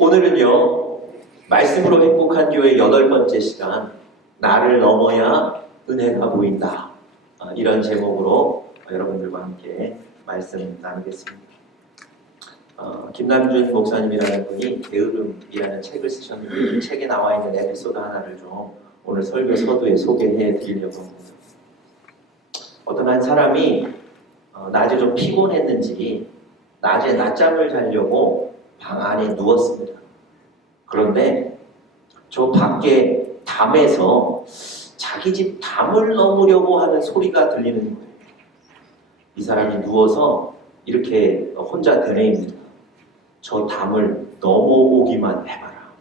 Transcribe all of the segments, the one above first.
오늘은요, 말씀으로 행복한 교회 8번째 시간, 나를 넘어야 은혜가 보인다. 이런 제목으로 여러분들과 함께 말씀 나누겠습니다. 김남준 목사님이라는 분이 게으름이라는 책을 쓰셨는데 이 책에 나와 있는 에피소드 하나를 좀 오늘 설교 서두에 소개해 드리려고 합니다. 어떤 한 사람이 낮에 좀 피곤했는지 낮에 낮잠을 자려고 방 안에 누웠습니다. 그런데 저 밖에 담에서 자기 집 담을 넘으려고 하는 소리가 들리는 거예요. 이 사람이 누워서 이렇게 혼자 되뇌입니다. 저 담을 넘어오기만 해봐라.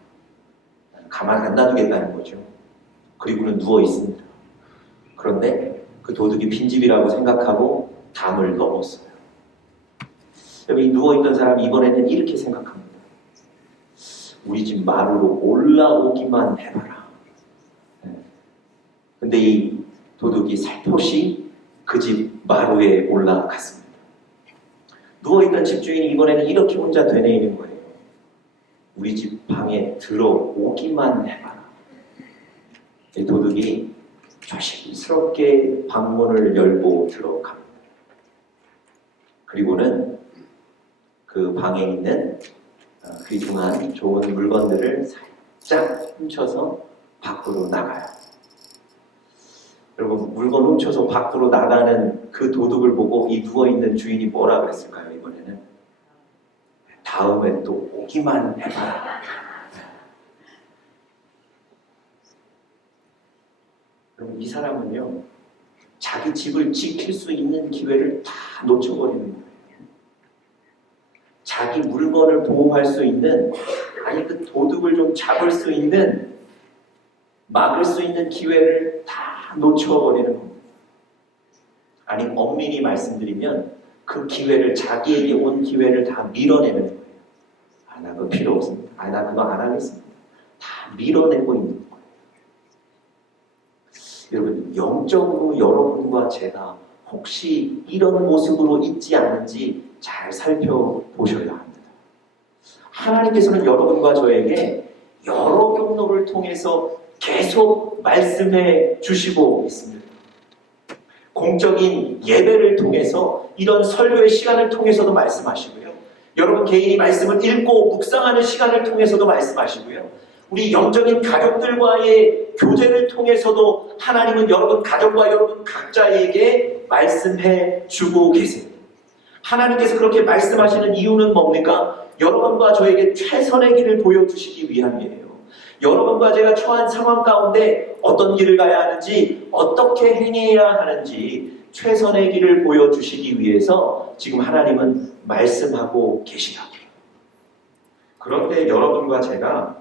가만 안 놔두겠다는 거죠. 그리고는 누워 있습니다. 그런데 그 도둑이 빈집이라고 생각하고 담을 넘었어요. 여기 누워있던 사람이 이번에는 이렇게 생각합니다. 우리 집 마루로 올라오기만 해봐라. 근데 이 도둑이 살포시 그 집 마루에 올라갔습니다. 누워있던 집주인이 이번에는 이렇게 혼자 되뇌이는 거예요. 우리 집 방에 들어오기만 해봐라. 이 도둑이 조심스럽게 방문을 열고 들어갑니다. 그리고는 그 방에 있는 귀중한 좋은 물건들을 살짝 훔쳐서 밖으로 나가요. 여러분, 물건 훔쳐서 밖으로 나가는 그 도둑을 보고 이 누워있는 주인이 뭐라 그랬을까요? 이번에는 다음에 또 오기만 해봐라. 여러분, 이 사람은요, 자기 집을 지킬 수 있는 기회를 다 놓쳐버리는 거예요. 자기 물건을 보호할 수 있는, 아니 그 도둑을 좀 잡을 수 있는, 막을 수 있는 기회를 다 놓쳐버리는 겁니다. 아니 엄밀히 말씀드리면 그 기회를, 자기에게 온 기회를 다 밀어내는 거예요. 나 그거 필요 없습니다. 나 그거 안 하겠습니다. 다 밀어내고 있는 거예요. 여러분, 영적으로 여러분과 제가 혹시 이런 모습으로 있지 않은지 잘 살펴보셔야 합니다. 하나님께서는 여러분과 저에게 여러 경로를 통해서 계속 말씀해 주시고 있습니다. 공적인 예배를 통해서, 이런 설교의 시간을 통해서도 말씀하시고요. 여러분 개인이 말씀을 읽고 묵상하는 시간을 통해서도 말씀하시고요. 우리 영적인 가족들과의 교제를 통해서도 하나님은 여러분 가족과 여러분 각자에게 말씀해 주고 계세요. 하나님께서 그렇게 말씀하시는 이유는 뭡니까? 여러분과 저에게 최선의 길을 보여주시기 위함이에요. 여러분과 제가 처한 상황 가운데 어떤 길을 가야 하는지, 어떻게 행해야 하는지 최선의 길을 보여주시기 위해서 지금 하나님은 말씀하고 계시다. 그런데 여러분과 제가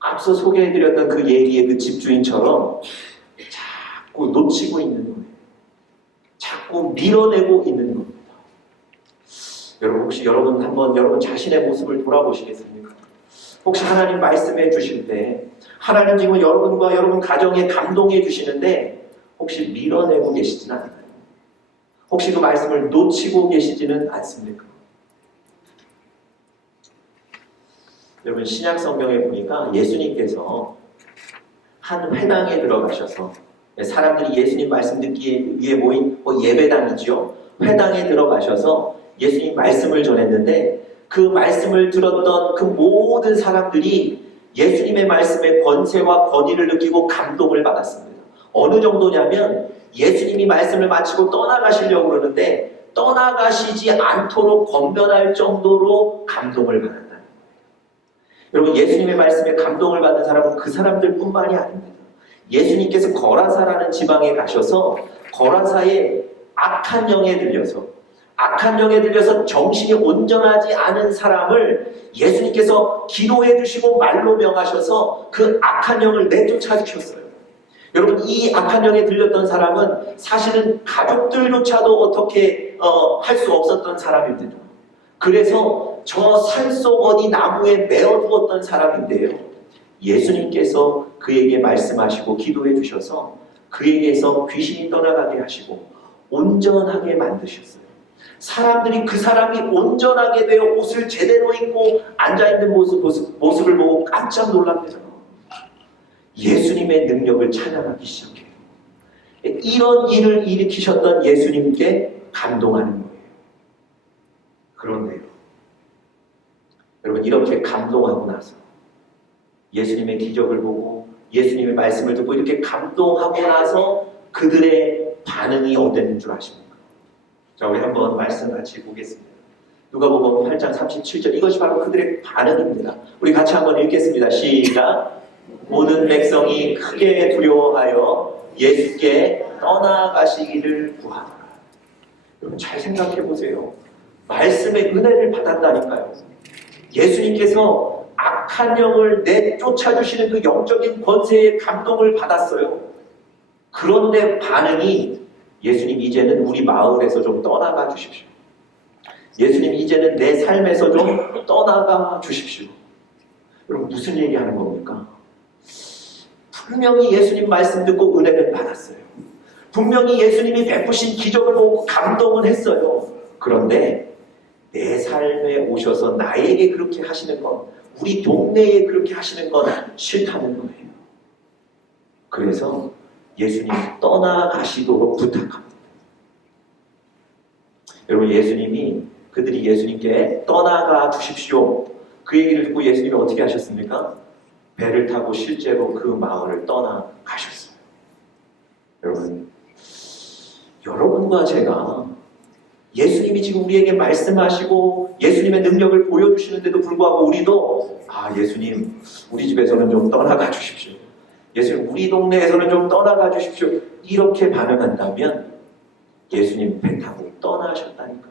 앞서 소개해드렸던 그 얘기의 그 집주인처럼 자꾸 놓치고 있는 거예요. 자꾸 밀어내고 있는 겁니다. 여러분, 혹시 여러분 자신의 모습을 돌아보시겠습니까? 혹시 하나님 말씀해 주실 때, 하나님 지금 여러분과 여러분 가정에 감동해 주시는데 혹시 밀어내고 계시지는 않나요? 혹시 그 말씀을 놓치고 계시지는 않습니까? 여러분, 신약 성경에 보니까 예수님께서 한 회당에 들어가셔서, 사람들이 예수님 말씀 듣기 위해 모인 예배당이죠. 회당에 들어가셔서 예수님 말씀을 전했는데 그 말씀을 들었던 그 모든 사람들이 예수님의 말씀의 권세와 권위를 느끼고 감동을 받았습니다. 어느 정도냐면 예수님이 말씀을 마치고 떠나가시려고 그러는데 떠나가시지 않도록 권면할 정도로 감동을 받았다. 여러분, 예수님의 말씀에 감동을 받은 사람은 그 사람들뿐만이 아닙니다. 예수님께서 거라사라는 지방에 가셔서 거라사의 악한 영에 들려서 정신이 온전하지 않은 사람을 예수님께서 기도해 주시고 말로 명하셔서 그 악한 영을 내쫓아 주셨어요. 여러분, 이 악한 영에 들렸던 사람은 사실은 가족들조차도 어떻게 할 수 없었던 사람입니다. 그래서 저 산속 어디 나무에 메어두었던 사람인데요. 예수님께서 그에게 말씀하시고 기도해 주셔서 그에게서 귀신이 떠나가게 하시고 온전하게 만드셨어요. 사람들이 그 사람이 온전하게 되어 옷을 제대로 입고 앉아있는 모습을 보고 깜짝 놀랍니다. 예수님의 능력을 찬양하기 시작해요. 이런 일을 일으키셨던 예수님께 감동하는 거예요. 그런데요, 여러분, 이렇게 감동하고 나서 예수님의 기적을 보고 예수님의 말씀을 듣고 이렇게 감동하고 나서 그들의 반응이 어땠는 줄 아십니까? 자, 우리 한번 말씀 같이 보겠습니다. 누가복음 8장 37절, 이것이 바로 그들의 반응입니다. 우리 같이 한번 읽겠습니다. 시작. 모든 백성이 크게 두려워하여 예수께 떠나가시기를 구하더라. 여러분, 잘 생각해 보세요. 말씀의 은혜를 받았다니까요. 예수님께서 악한 영을 내쫓아주시는 그 영적인 권세의 감동을 받았어요. 그런데 반응이, 예수님 이제는 우리 마을에서 좀 떠나가 주십시오. 예수님 이제는 내 삶에서 좀 떠나가 주십시오. 여러분, 무슨 얘기하는 겁니까? 분명히 예수님 말씀 듣고 은혜를 받았어요. 분명히 예수님이 베푸신 기적을 보고 감동은 했어요. 그런데 내 삶에 오셔서 나에게 그렇게 하시는 건, 우리 동네에 그렇게 하시는 건 싫다는 거예요. 그래서 예수님 떠나가시도록 부탁합니다. 여러분, 예수님이, 그들이 예수님께 떠나가 주십시오, 그 얘기를 듣고 예수님이 어떻게 하셨습니까? 배를 타고 실제로 그 마을을 떠나가셨어요. 여러분과 제가 예수님이 지금 우리에게 말씀하시고 예수님의 능력을 보여주시는데도 불구하고 우리도, 예수님 우리 집에서는 좀 떠나가 주십시오, 예수님 우리 동네에서는 좀 떠나가 주십시오, 이렇게 반응한다면 예수님 배 타고 떠나셨다니까요.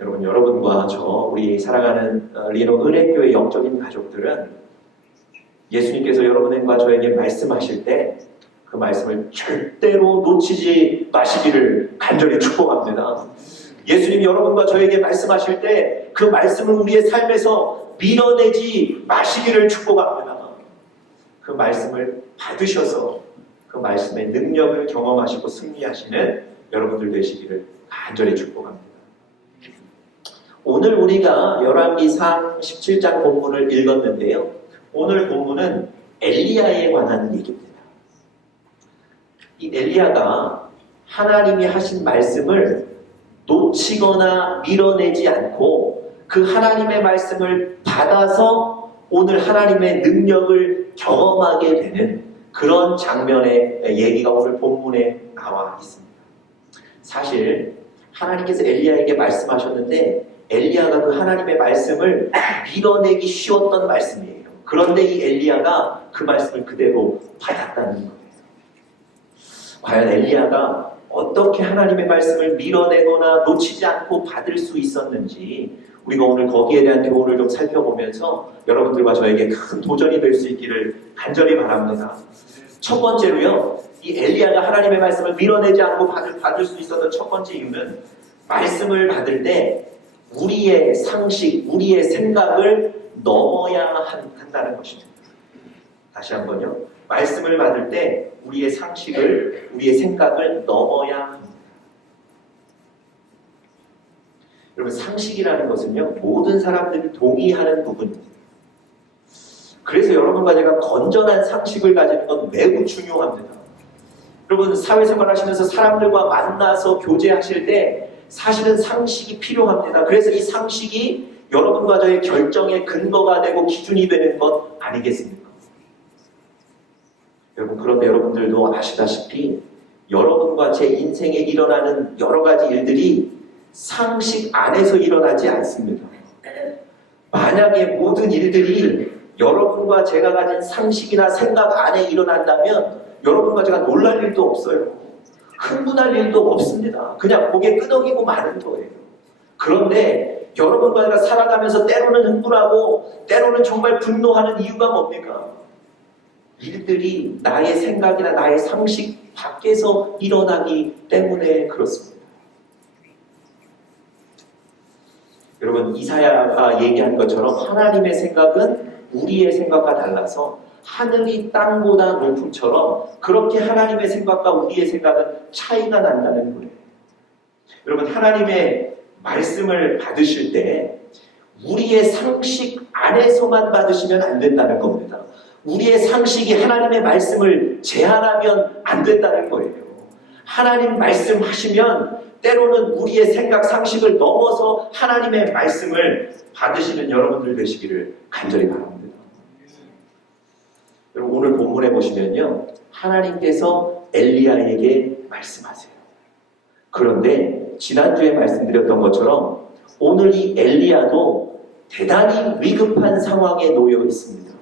여러분과 저, 우리 사랑하는 리노 은혜교회 영적인 가족들은 예수님께서 여러분과 저에게 말씀하실 때 그 말씀을 절대로 놓치지 마시기를 간절히 축복합니다. 예수님이 여러분과 저에게 말씀하실 때 그 말씀을 우리의 삶에서 밀어내지 마시기를 축복합니다. 그 말씀을 받으셔서 그 말씀의 능력을 경험하시고 승리하시는 여러분들 되시기를 간절히 축복합니다. 오늘 우리가 열왕기상 17장 본문을 읽었는데요. 오늘 본문은 엘리야에 관한 얘기입니다. 이 엘리야가 하나님이 하신 말씀을 놓치거나 밀어내지 않고 그 하나님의 말씀을 받아서 오늘 하나님의 능력을 경험하게 되는 그런 장면의 얘기가 오늘 본문에 나와 있습니다. 사실 하나님께서 엘리야에게 말씀하셨는데 엘리야가 그 하나님의 말씀을 밀어내기 쉬웠던 말씀이에요. 그런데 이 엘리야가 그 말씀을 그대로 받았다는 거예요. 과연 엘리야가 어떻게 하나님의 말씀을 밀어내거나 놓치지 않고 받을 수 있었는지 우리가 오늘 거기에 대한 교훈을 좀 살펴보면서 여러분들과 저에게 큰 도전이 될 수 있기를 간절히 바랍니다. 첫 번째로요, 이 엘리야가 하나님의 말씀을 밀어내지 않고 받을 수 있었던 첫 번째 이유는 말씀을 받을 때 우리의 상식, 우리의 생각을 넘어야 한다는 것입니다. 다시 한번요. 말씀을 받을 때 우리의 상식을, 우리의 생각을 넘어야 합니다. 여러분, 상식이라는 것은요, 모든 사람들이 동의하는 부분입니다. 그래서 여러분과 제가 건전한 상식을 가지는 건 매우 중요합니다. 여러분, 사회생활 하시면서 사람들과 만나서 교제하실 때 사실은 상식이 필요합니다. 그래서 이 상식이 여러분과 저의 결정의 근거가 되고 기준이 되는 것 아니겠습니까? 여러분, 그런데 여러분들도 아시다시피 여러분과 제 인생에 일어나는 여러 가지 일들이 상식 안에서 일어나지 않습니다. 만약에 모든 일들이 여러분과 제가 가진 상식이나 생각 안에 일어난다면 여러분과 제가 놀랄 일도 없어요. 흥분할 일도 없습니다. 그냥 고개 끄덕이고 마는 거예요. 그런데 여러분과 제가 살아가면서 때로는 흥분하고 때로는 정말 분노하는 이유가 뭡니까? 일들이 나의 생각이나 나의 상식 밖에서 일어나기 때문에 그렇습니다. 여러분, 이사야가 얘기한 것처럼 하나님의 생각은 우리의 생각과 달라서 하늘이 땅보다 높음처럼 그렇게 하나님의 생각과 우리의 생각은 차이가 난다는 거예요. 여러분, 하나님의 말씀을 받으실 때 우리의 상식 안에서만 받으시면 안 된다는 겁니다. 우리의 상식이 하나님의 말씀을 제한하면 안 된다는 거예요. 하나님 말씀하시면 때로는 우리의 생각, 상식을 넘어서 하나님의 말씀을 받으시는 여러분들 되시기를 간절히 바랍니다. 여러분, 오늘 본문에 보시면요, 하나님께서 엘리야에게 말씀하세요. 그런데 지난주에 말씀드렸던 것처럼 오늘 이 엘리야도 대단히 위급한 상황에 놓여 있습니다.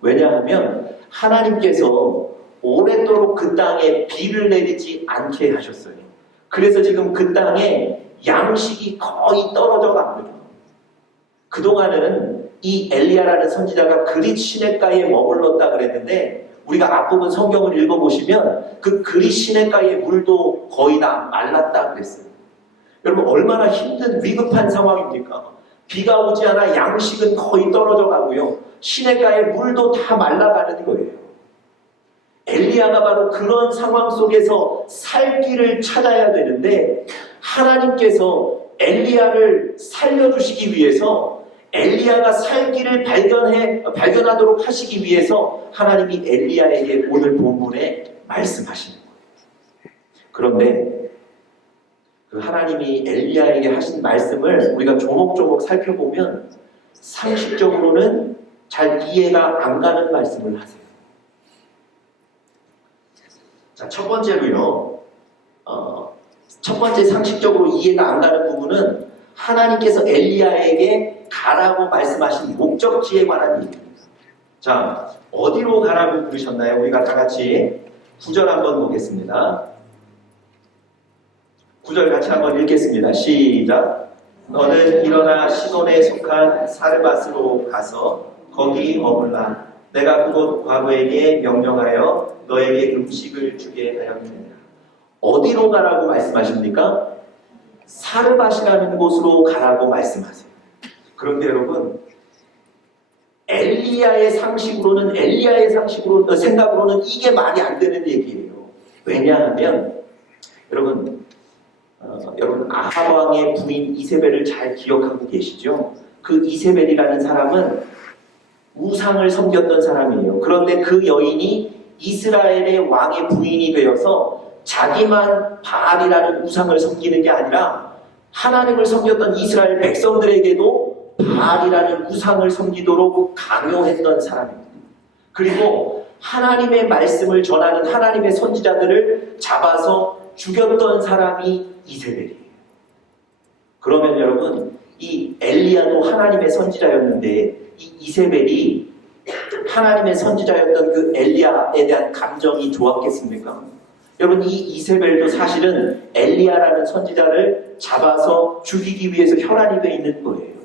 왜냐하면 하나님께서 오랫도록 그 땅에 비를 내리지 않게 하셨어요. 그래서 지금 그 땅에 양식이 거의 떨어져 갑니다. 그동안은 이 엘리야라는 선지자가 그릿 시냇가에 머물렀다 그랬는데, 우리가 앞부분 성경을 읽어보시면 그 그릿 시냇가의 물도 거의 다 말랐다 그랬어요. 여러분, 얼마나 힘든 위급한 상황입니까? 비가 오지 않아 양식은 거의 떨어져 가고요, 시냇가의 물도 다 말라가는 거예요. 엘리야가 바로 그런 상황 속에서 살 길을 찾아야 되는데, 하나님께서 엘리야를 살려주시기 위해서, 엘리야가 살 길을 발견하도록 하시기 위해서 하나님이 엘리야에게 오늘 본문에 말씀하시는 거예요. 그런데 그 하나님이 엘리야에게 하신 말씀을 우리가 조목조목 살펴보면 상식적으로는 잘 이해가 안 가는 말씀을 하세요. 자, 첫 번째로요, 첫 번째 상식적으로 이해가 안 가는 부분은 하나님께서 엘리야에게 가라고 말씀하신 목적지에 관한 얘기입니다. 자, 어디로 가라고 부르셨나요? 우리가 다 같이 9절 한번 보겠습니다. 9절 같이 한번 읽겠습니다. 시작. 너는 일어나 시돈에 속한 사르밧으로 가서 거기 머물라. 내가 그곳 과부에게 명령하여 너에게 음식을 주게 하였느니라. 어디로 가라고 말씀하십니까? 사르밧이라는 곳으로 가라고 말씀하세요. 그런데 여러분, 엘리야의 생각으로는 이게 말이 안 되는 얘기예요. 왜냐하면 여러분 아합 왕의 부인 이세벨을 잘 기억하고 계시죠? 그 이세벨이라는 사람은 우상을 섬겼던 사람이에요. 그런데 그 여인이 이스라엘의 왕의 부인이 되어서 자기만 바알이라는 우상을 섬기는 게 아니라 하나님을 섬겼던 이스라엘 백성들에게도 바알이라는 우상을 섬기도록 강요했던 사람입니다. 그리고 하나님의 말씀을 전하는 하나님의 선지자들을 잡아서 죽였던 사람이 이세벨이에요. 그러면 여러분, 이 엘리야도 하나님의 선지자였는데 이 이세벨이 하나님의 선지자였던 그 엘리야에 대한 감정이 좋았겠습니까? 여러분, 이 이세벨도 사실은 엘리야라는 선지자를 잡아서 죽이기 위해서 혈안이 되어 있는 거예요.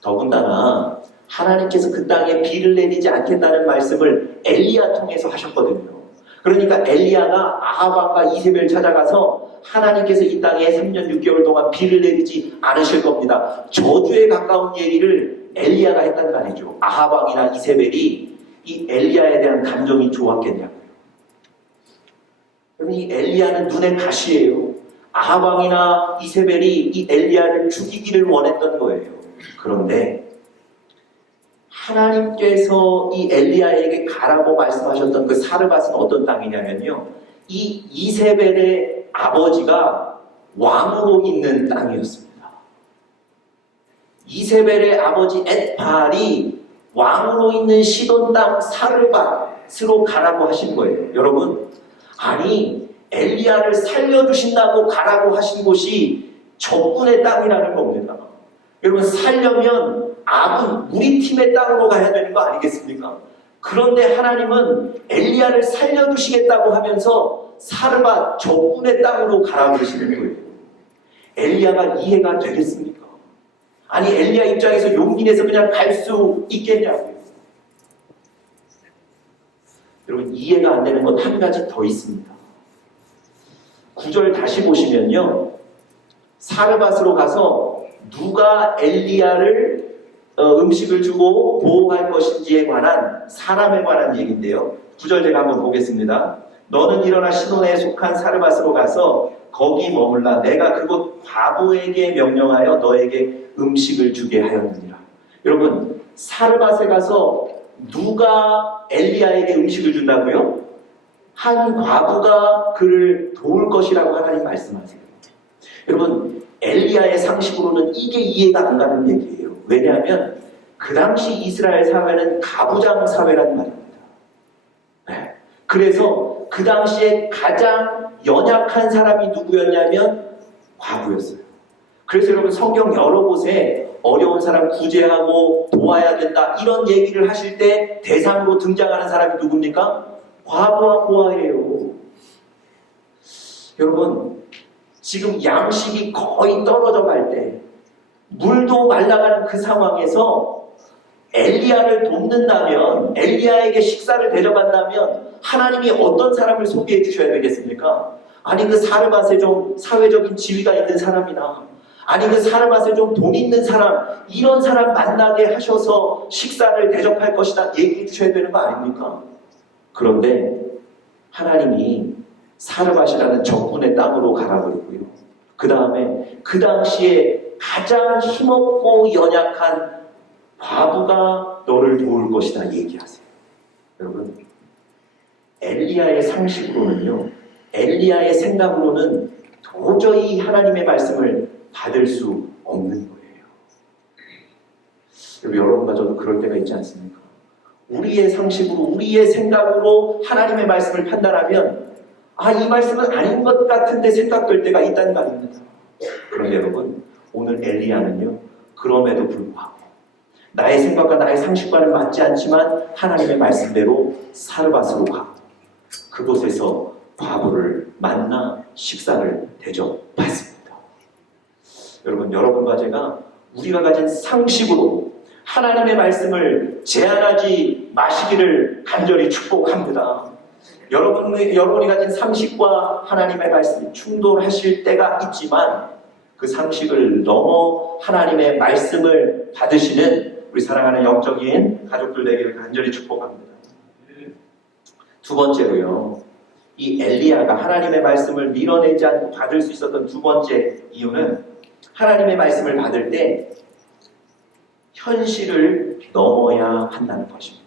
더군다나 하나님께서 그 땅에 비를 내리지 않겠다는 말씀을 엘리야 통해서 하셨거든요. 그러니까 엘리야가 아합 왕과 이세벨 찾아가서 하나님께서 이 땅에 3년 6개월 동안 비를 내리지 않으실 겁니다, 저주에 가까운 얘기를 엘리야가 했다는 거 아니죠. 아합 왕이나 이세벨이 이 엘리야에 대한 감정이 좋았겠냐고요. 이 엘리야는 눈의 가시예요. 아합 왕이나 이세벨이 이 엘리야를 죽이기를 원했던 거예요. 그런데 하나님께서 이 엘리야에게 가라고 말씀하셨던 그 사르밧은 어떤 땅이냐면요, 이 이세벨의 아버지가 왕으로 있는 땅이었습니다. 이세벨의 아버지 엣발이 왕으로 있는 시돈 땅 사르밧으로 가라고 하신 거예요. 여러분, 아니 엘리야를 살려주신다고 가라고 하신 곳이 적군의 땅이라는 겁니다. 여러분, 살려면 압은 우리 팀의 땅으로 가야 되는 거 아니겠습니까? 그런데 하나님은 엘리야를 살려주시겠다고 하면서 사르밧 적군의 땅으로 가라고 하시는 거예요. 엘리야가 이해가 되겠습니까? 아니 엘리야 입장에서 용기 내서 그냥 갈 수 있겠냐고요. 여러분, 이해가 안 되는 건 한 가지 더 있습니다. 9절 다시 보시면요, 사르밧으로 가서 누가 엘리야를 음식을 주고 보호할 것인지에 관한 사람에 관한 얘기인데요. 9절 제가 한번 보겠습니다. 너는 일어나 시돈에 속한 사르밧으로 가서 거기 머물라. 내가 그곳 과부에게 명령하여 너에게 음식을 주게 하였느니라. 여러분, 사르밧에 가서 누가 엘리야에게 음식을 준다고요? 한 과부가 그를 도울 것이라고 하나님 말씀하세요. 여러분, 엘리야의 상식으로는 이게 이해가 안 가는 얘기예요. 왜냐하면 그 당시 이스라엘 사회는 가부장 사회란 말입니다. 네. 그래서 그 당시에 가장 연약한 사람이 누구였냐면 과부였어요. 그래서 여러분, 성경 여러 곳에 어려운 사람 구제하고 도와야 된다 이런 얘기를 하실 때 대상으로 등장하는 사람이 누굽니까? 과부와 고아예요. 여러분, 지금 양식이 거의 떨어져 갈 때, 물도 말라가는 그 상황에서 엘리야를 돕는다면, 엘리야에게 식사를 대접한다면 하나님이 어떤 사람을 소개해 주셔야 되겠습니까? 아니, 그 사르밧에 좀 사회적인 지위가 있는 사람이나, 아니, 그 사르밧에 좀 돈 있는 사람, 이런 사람 만나게 하셔서 식사를 대접할 것이다 얘기해 주셔야 되는 거 아닙니까? 그런데 하나님이 사르밧이라는 적군의 땅으로 가라버리고요. 그 다음에 그 당시에 가장 힘없고 연약한 과부가 너를 도울 것이다 얘기하세요. 여러분, 엘리야의 상식으로는요, 엘리야의 생각으로는 도저히 하나님의 말씀을 받을 수 없는 거예요. 여러분과 저도 그럴 때가 있지 않습니까? 우리의 상식으로, 우리의 생각으로 하나님의 말씀을 판단하면 이 말씀은 아닌 것 같은데 생각될 때가 있다는 말입니다. 그런데 여러분, 오늘 엘리야는요, 그럼에도 불구하고 나의 생각과 나의 상식과는 맞지 않지만 하나님의 말씀대로 사르밧으로 가고 그곳에서 과부를 만나 식사를 대접받습니다. 여러분, 여러분과 제가 우리가 가진 상식으로 하나님의 말씀을 제한하지 마시기를 간절히 축복합니다. 여러분이 가진 상식과 하나님의 말씀이 충돌하실 때가 있지만 그 상식을 넘어 하나님의 말씀을 받으시는 우리 사랑하는 영적인 가족들 되기를 간절히 축복합니다. 두 번째로요, 이 엘리야가 하나님의 말씀을 밀어내지 않고 받을 수 있었던 두 번째 이유는 하나님의 말씀을 받을 때 현실을 넘어야 한다는 것입니다.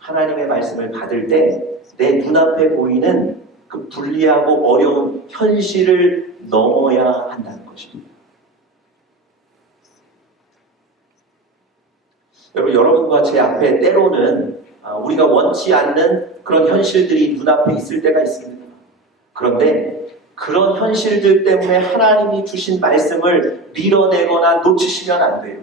하나님의 말씀을 받을 때 내 눈앞에 보이는 그 불리하고 어려운 현실을 넘어야 한다는 것입니다. 여러분과 제 앞에 때로는 우리가 원치 않는 그런 현실들이 눈앞에 있을 때가 있습니다. 그런데 그런 현실들 때문에 하나님이 주신 말씀을 밀어내거나 놓치시면 안 돼요.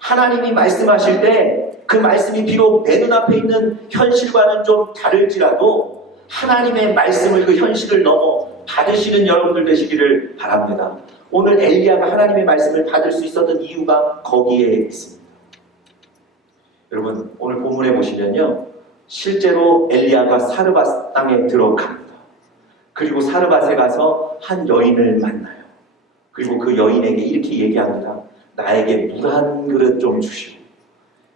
하나님이 말씀하실 때 그 말씀이 비록 내 눈앞에 있는 현실과는 좀 다를지라도 하나님의 말씀을 그 현실을 넘어 받으시는 여러분들 되시기를 바랍니다. 오늘 엘리야가 하나님의 말씀을 받을 수 있었던 이유가 거기에 있습니다. 여러분, 오늘 본문에 보시면요, 실제로 엘리야가 사르밧 땅에 들어갑니다. 그리고 사르밧에 가서 한 여인을 만나요. 그리고 그 여인에게 이렇게 얘기합니다. 나에게 물 한 그릇 좀 주시오.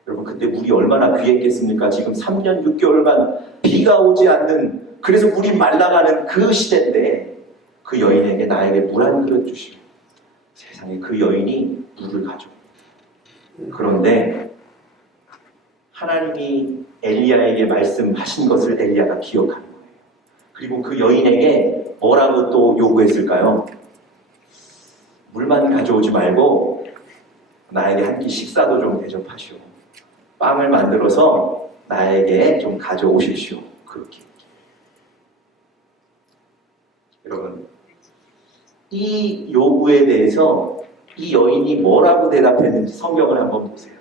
여러분, 그때 물이 얼마나 귀했겠습니까? 지금 3년 6개월간 비가 오지 않는, 그래서 물이 말라가는 그 시대인데 그 여인에게 나에게 물 한 그릇 주시오. 세상에, 그 여인이 물을 가져옵니다. 그런데 하나님이 엘리야에게 말씀하신 것을 엘리야가 기억하는 거예요. 그리고 그 여인에게 뭐라고 또 요구했을까요? 물만 가져오지 말고 나에게 한 끼 식사도 좀 대접하시오. 빵을 만들어서 나에게 좀 가져오십시오. 그렇게. 여러분, 이 요구에 대해서 이 여인이 뭐라고 대답했는지 성경을 한번 보세요.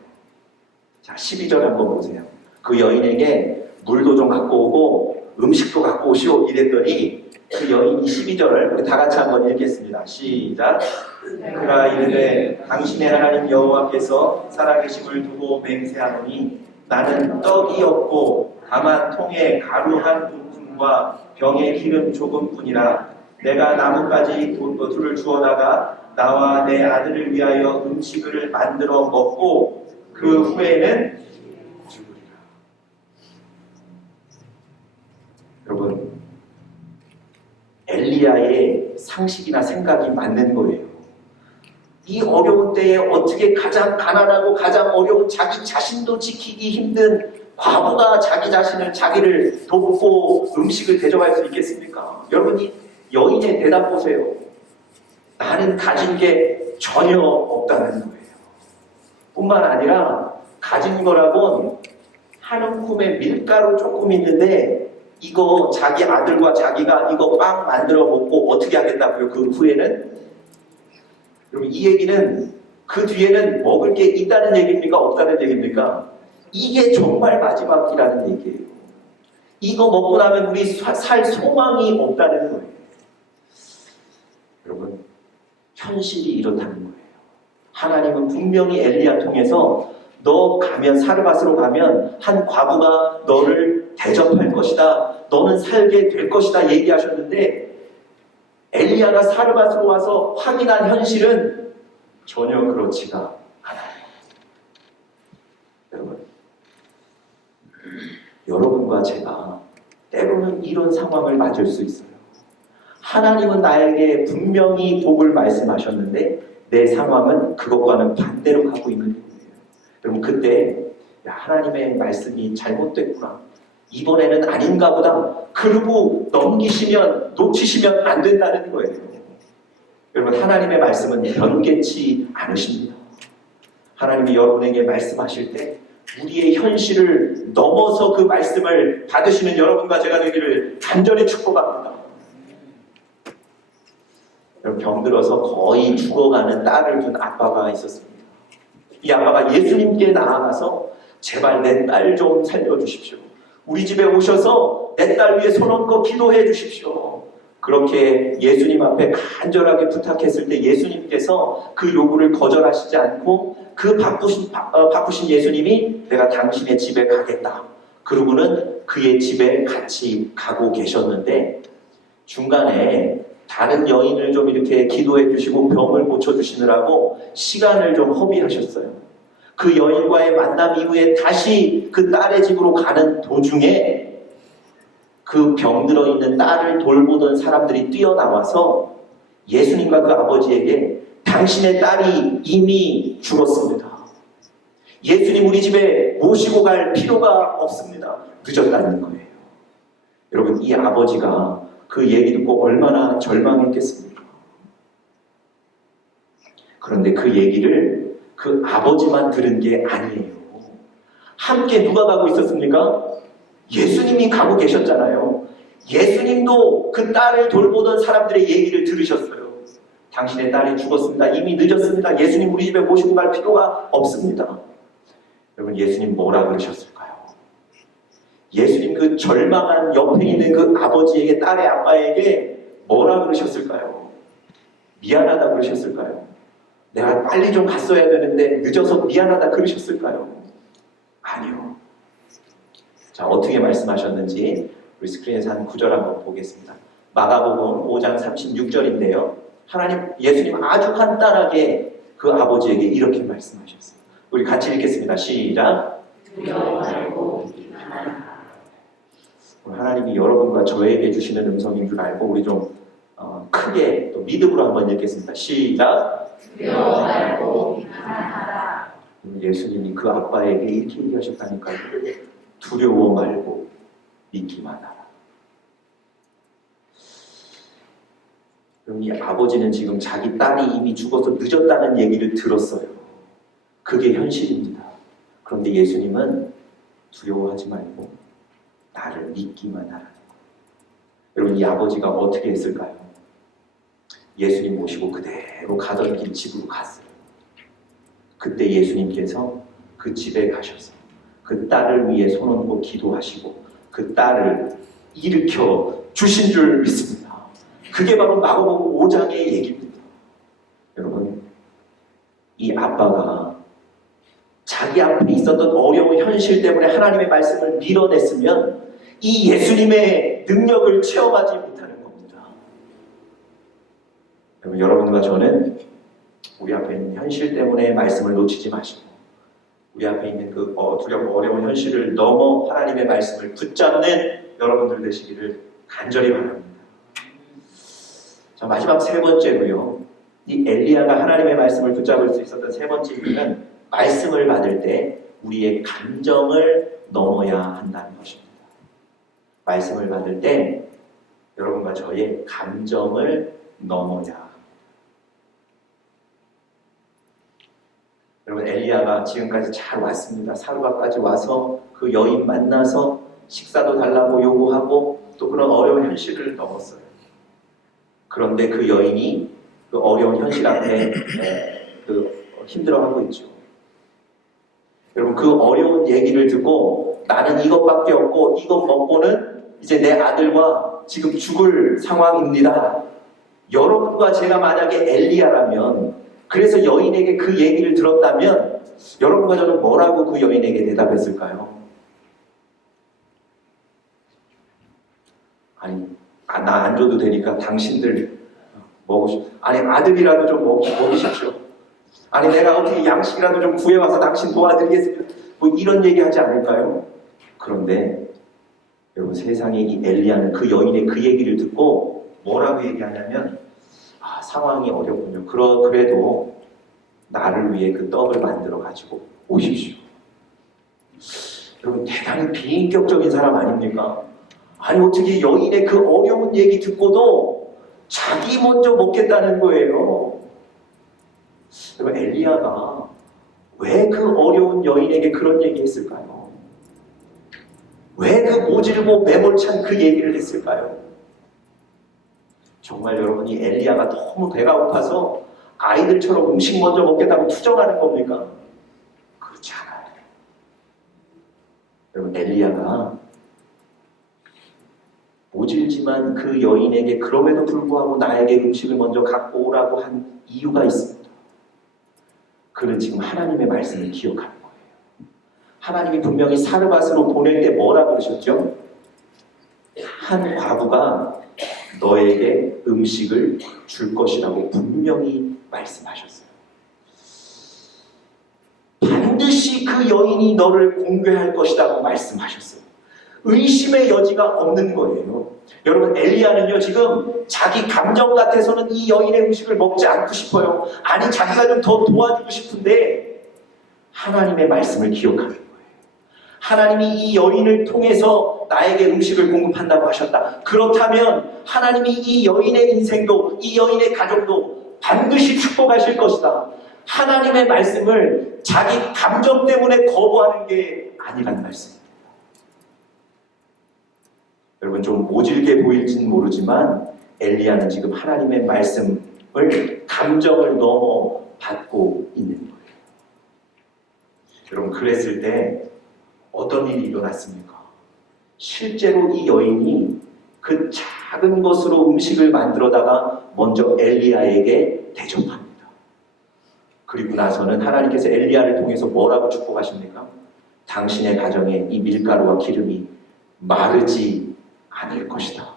자, 12절 한번 보세요. 그 여인에게 물도 좀 갖고 오고 음식도 갖고 오시오 이랬더니 그 여인이 12절을 우리 다 같이 한번 읽겠습니다. 시작. 그가 이르되 당신의 하나님 여호와께서 살아계심을 두고 맹세하노니 나는 떡이 없고 다만 통에 가루 한 움큼과 병에 기름 조금뿐이라 내가 나뭇가지 둘을 주워다가 나와 내 아들을 위하여 음식을 만들어 먹고 그 후에는 죽으리라. 여러분, 엘리야의 상식이나 생각이 맞는 거예요. 이 어려운 때에 어떻게 가장 가난하고 가장 어려운 자기 자신도 지키기 힘든 과부가 자기를 돕고 음식을 대접할 수 있겠습니까? 여러분이 여인의 대답 보세요. 나는 가진 게 전혀 없다는 거예요. 뿐만 아니라 가진 거라곤 한 움큼의 밀가루 조금 있는데 이거 자기 아들과 자기가 이거 빵 만들어 먹고 어떻게 하겠다고요? 그 후에는? 여러분, 이 얘기는 그 뒤에는 먹을 게 있다는 얘기입니까? 없다는 얘기입니까? 이게 정말 마지막이라는 얘기예요. 이거 먹고 나면 우리 살 소망이 없다는 거예요. 여러분, 현실이 이렇다는 거예요. 하나님은 분명히 엘리야 통해서 너 가면 사르밧으로 가면 한 과부가 너를 대접할 것이다. 너는 살게 될 것이다 얘기하셨는데 엘리야가 사르밧으로 와서 확인한 현실은 전혀 그렇지가 않아요. 여러분과 제가 때로는 이런 상황을 맞을 수 있어요. 하나님은 나에게 분명히 복을 말씀하셨는데 내 상황은 그것과는 반대로 가고 있는 거예요. 여러분, 그때 하나님의 말씀이 잘못됐구나. 이번에는 아닌가 보다. 그러고 넘기시면 놓치시면 안 된다는 거예요. 여러분, 하나님의 말씀은 변개치 않으십니다. 하나님이 여러분에게 말씀하실 때 우리의 현실을 넘어서 그 말씀을 받으시는 여러분과 제가 되기를 간절히 축복합니다. 여러분, 병들어서 거의 죽어가는 딸을 둔 아빠가 있었습니다. 이 아빠가 예수님께 나아가서 제발 내 딸 좀 살려주십시오. 우리 집에 오셔서 내 딸 위해 손 얹고 기도해 주십시오. 그렇게 예수님 앞에 간절하게 부탁했을 때 예수님께서 그 요구를 거절하시지 않고 그 바쁘신 예수님이 내가 당신의 집에 가겠다. 그러고는 그의 집에 같이 가고 계셨는데 중간에 다른 여인을 좀 이렇게 기도해 주시고 병을 고쳐주시느라고 시간을 좀 허비하셨어요. 그 여인과의 만남 이후에 다시 그 딸의 집으로 가는 도중에 그 병들어 있는 딸을 돌보던 사람들이 뛰어나와서 예수님과 그 아버지에게 당신의 딸이 이미 죽었습니다. 예수님 우리 집에 모시고 갈 필요가 없습니다. 늦었다는 거예요. 여러분, 이 아버지가 그 얘기 듣고 얼마나 절망했겠습니까? 그런데 그 얘기를 그 아버지만 들은 게 아니에요. 함께 누가 가고 있었습니까? 예수님이 가고 계셨잖아요. 예수님도 그 딸을 돌보던 사람들의 얘기를 들으셨어요. 당신의 딸이 죽었습니다. 이미 늦었습니다. 예수님 우리 집에 모시고 갈 필요가 없습니다. 여러분, 예수님 뭐라 그러셨을까요? 예수님 그 절망한 옆에 있는 그 아버지에게, 딸의 아빠에게 뭐라 그러셨을까요? 미안하다 그러셨을까요? 내가 빨리 좀 갔어야 되는데 늦어서 미안하다 그러셨을까요? 아니요. 자, 어떻게 말씀하셨는지 우리 스크린에서 한 구절 한번 보겠습니다. 마가복음 5장 36절인데요. 예수님 아주 간단하게 그 아버지에게 이렇게 말씀하셨어요. 우리 같이 읽겠습니다. 시작. 하나님이 여러분과 저에게 주시는 음성인 줄 알고 우리 좀 크게 또 믿음으로 한번 읽겠습니다. 시작. 예수님이 그 아빠에게 이렇게 얘기하셨다니까요. 두려워 말고 믿기만 하라. 그럼 이 아버지는 지금 자기 딸이 이미 죽어서 늦었다는 얘기를 들었어요. 그게 현실입니다. 그런데 예수님은 두려워하지 말고 나를 믿기만 하라는 거예요. 여러분, 이 아버지가 어떻게 했을까요? 예수님 모시고 그대로 가던 길 집으로 갔어요. 그때 예수님께서 그 집에 가셔서 그 딸을 위해 손 얹고 기도하시고 그 딸을 일으켜 주신 줄 믿습니다. 그게 바로 마가복음 5장의 얘기입니다. 여러분, 이 아빠가 자기 앞에 있었던 어려운 현실 때문에 하나님의 말씀을 밀어냈으면 이 예수님의 능력을 체험하지 못하는 겁니다. 여러분과 저는 우리 앞에 있는 현실 때문에 말씀을 놓치지 마시고 우리 앞에 있는 그 두렵고 어려운 현실을 넘어 하나님의 말씀을 붙잡는 여러분들 되시기를 간절히 바랍니다. 자, 마지막 세 번째로요. 이 엘리야가 하나님의 말씀을 붙잡을 수 있었던 세 번째 이유는 말씀을 받을 때 우리의 감정을 넘어야 한다는 것입니다. 말씀을 받을 때 여러분과 저의 감정을 넘어야. 여러분, 엘리야가 지금까지 잘 왔습니다. 사르밧까지 와서 그 여인 만나서 식사도 달라고 요구하고 또 그런 어려운 현실을 넘었어요. 그런데 그 여인이 그 어려운 현실 앞에 힘들어하고 있죠. 여러분, 그 어려운 얘기를 듣고 나는 이것밖에 없고 이것 먹고는 이제 내 아들과 지금 죽을 상황입니다. 여러분과 제가 만약에 엘리야라면, 그래서 여인에게 그 얘기를 들었다면 여러분과 저는 뭐라고 그 여인에게 대답했을까요? 아니, 나 안 줘도 되니까 당신들 먹으십시오. 아니, 아들이라도 좀 먹이십시오. 아니, 내가 어떻게 양식이라도 좀 구해와서 당신 도와드리겠습니다. 뭐 이런 얘기 하지 않을까요? 그런데 여러분, 세상에 이 엘리야는 그 여인의 그 얘기를 듣고 뭐라고 얘기하냐면, 상황이 어렵군요. 그래도 나를 위해 그 떡을 만들어 가지고 오십시오. 여러분, 대단히 비인격적인 사람 아닙니까? 아니, 어떻게 여인의 그 어려운 얘기 듣고도 자기 먼저 먹겠다는 거예요. 여러분, 엘리야가 왜 그 어려운 여인에게 그런 얘기 했을까요? 왜 그 모질고 매몰찬 그 얘기를 했을까요? 정말 여러분이 엘리야가 너무 배가 고파서 아이들처럼 음식 먼저 먹겠다고 투정하는 겁니까? 그렇지 않아요. 여러분, 엘리야가 모질지만 그 여인에게 그럼에도 불구하고 나에게 음식을 먼저 갖고 오라고 한 이유가 있습니다. 그는 지금 하나님의 말씀을 기억하는 거예요. 하나님이 분명히 사르밧으로 보낼 때 뭐라고 그러셨죠? 한 과부가 너에게 음식을 줄 것이라고 분명히 말씀하셨어요. 반드시 그 여인이 너를 공개할 것이라고 말씀하셨어요. 의심의 여지가 없는 거예요. 여러분, 엘리야는요, 지금 자기 감정 같아서는 이 여인의 음식을 먹지 않고 싶어요. 아니, 자기가 좀 더 도와주고 싶은데 하나님의 말씀을 기억하는 거예요. 하나님이 이 여인을 통해서 나에게 음식을 공급한다고 하셨다. 그렇다면 하나님이 이 여인의 인생도, 이 여인의 가정도 반드시 축복하실 것이다. 하나님의 말씀을 자기 감정 때문에 거부하는 게 아니란 말씀입니다. 여러분, 좀 모질게 보일지는 모르지만 엘리야는 지금 하나님의 말씀을 감정을 넘어 받고 있는 거예요. 여러분, 그랬을 때 어떤 일이 일어났습니까? 실제로 이 여인이 그 작은 것으로 음식을 만들어다가 먼저 엘리야에게 대접합니다. 그리고 나서는 하나님께서 엘리야를 통해서 뭐라고 축복하십니까? 당신의 가정에 이 밀가루와 기름이 마르지 않을 것이다.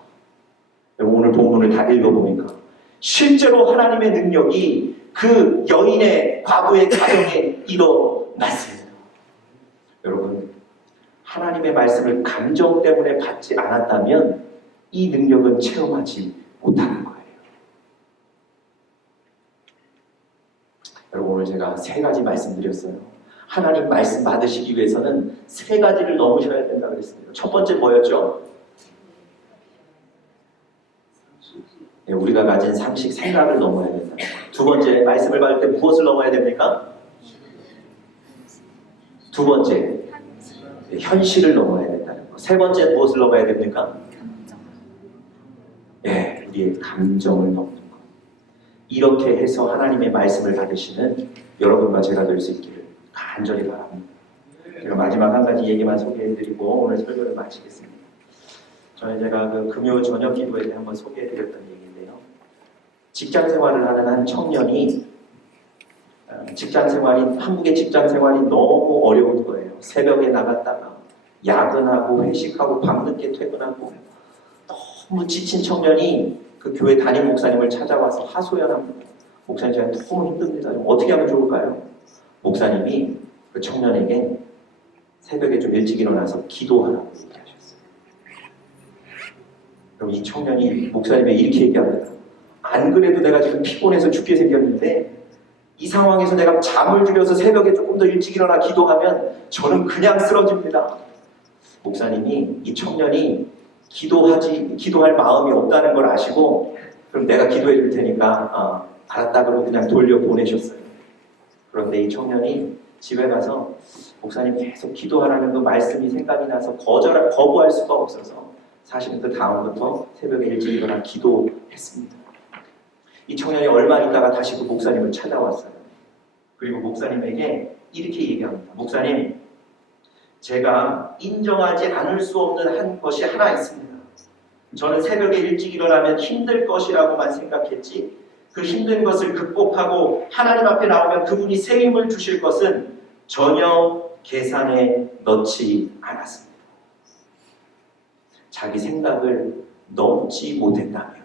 오늘 본문을 다 읽어보니까 실제로 하나님의 능력이 그 여인의 과부의 가정에 일어났습니다. 여러분, 하나님의 말씀을 감정 때문에 받지 않았다면 이 능력은 체험하지 못하는 거예요. 여러분, 오늘 제가 세 가지 말씀드렸어요. 하나님 말씀 받으시기 위해서는 세 가지를 넘으셔야 된다고 그랬습니다. 첫 번째 뭐였죠? 네, 우리가 가진 상식, 생각을 넘어야 된다. 두 번째, 말씀을 받을 때 무엇을 넘어야 됩니까? 두 번째, 현실을 넘어야 된다는 것. 세 번째, 무엇을 넘어야 됩니까? 예, 우리의 감정을 넘는 것. 이렇게 해서 하나님의 말씀을 받으시는 여러분과 제가 될 수 있기를 간절히 바랍니다. 제가 마지막 한 가지 얘기만 소개해드리고 오늘 설교를 마치겠습니다. 제가 그 금요 저녁 기도에 대해 한번 소개해드렸던 얘기인데요. 직장 생활을 하는 한 청년이 한국의 직장 생활이 너무 어려운 거예요. 새벽에 나갔다가 야근하고 회식하고 밤늦게 퇴근하고 너무 지친 청년이 그 교회 담임 목사님을 찾아와서 하소연합니다. 목사님 제가 너무 힘듭니다. 어떻게 하면 좋을까요? 목사님이 그 청년에게 새벽에 좀 일찍 일어나서 기도하라고 얘기하셨어요. 그럼 이 청년이 목사님에게 이렇게 얘기합니다. 안 그래도 내가 지금 피곤해서 죽게 생겼는데 이 상황에서 내가 잠을 줄여서 새벽에 조금 더 일찍 일어나 기도하면 저는 그냥 쓰러집니다. 목사님이 이 청년이 기도할 마음이 없다는 걸 아시고 그럼 내가 기도해 줄 테니까 알았다 그러고 그냥 돌려보내셨어요. 그런데 이 청년이 집에 가서 목사님 계속 기도하라는 그 말씀이 생각이 나서 거부할 수가 없어서 사실은 그 다음부터 새벽에 일찍 일어나 기도했습니다. 이 청년이 얼마 있다가 다시 그 목사님을 찾아왔어요. 그리고 목사님에게 이렇게 얘기합니다. 목사님, 제가 인정하지 않을 수 없는 한 것이 하나 있습니다. 저는 새벽에 일찍 일어나면 힘들 것이라고만 생각했지 그 힘든 것을 극복하고 하나님 앞에 나오면 그분이 새 힘을 주실 것은 전혀 계산에 넣지 않았습니다. 자기 생각을 넘지 못했다면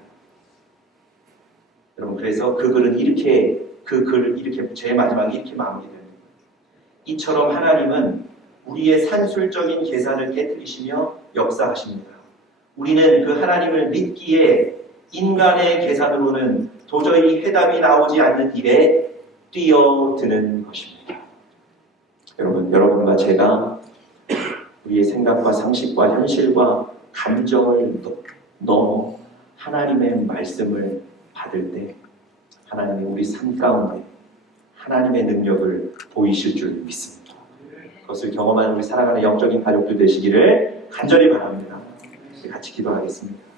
여러분 그래서 그 글을 이렇게 제일 마지막에 이렇게 마무리됩니다. 이처럼 하나님은 우리의 산술적인 계산을 깨뜨리시며 역사하십니다. 우리는 그 하나님을 믿기에 인간의 계산으로는 도저히 해답이 나오지 않는 일에 뛰어드는 것입니다. 여러분과 제가 우리의 생각과 상식과 현실과 감정을 넘어 하나님의 말씀을 받을 때 하나님이 우리 삶 가운데 하나님의 능력을 보이실 줄 믿습니다. 그것을 경험하는 우리 사랑하는 영적인 가족들 되시기를 간절히 바랍니다. 같이 기도하겠습니다.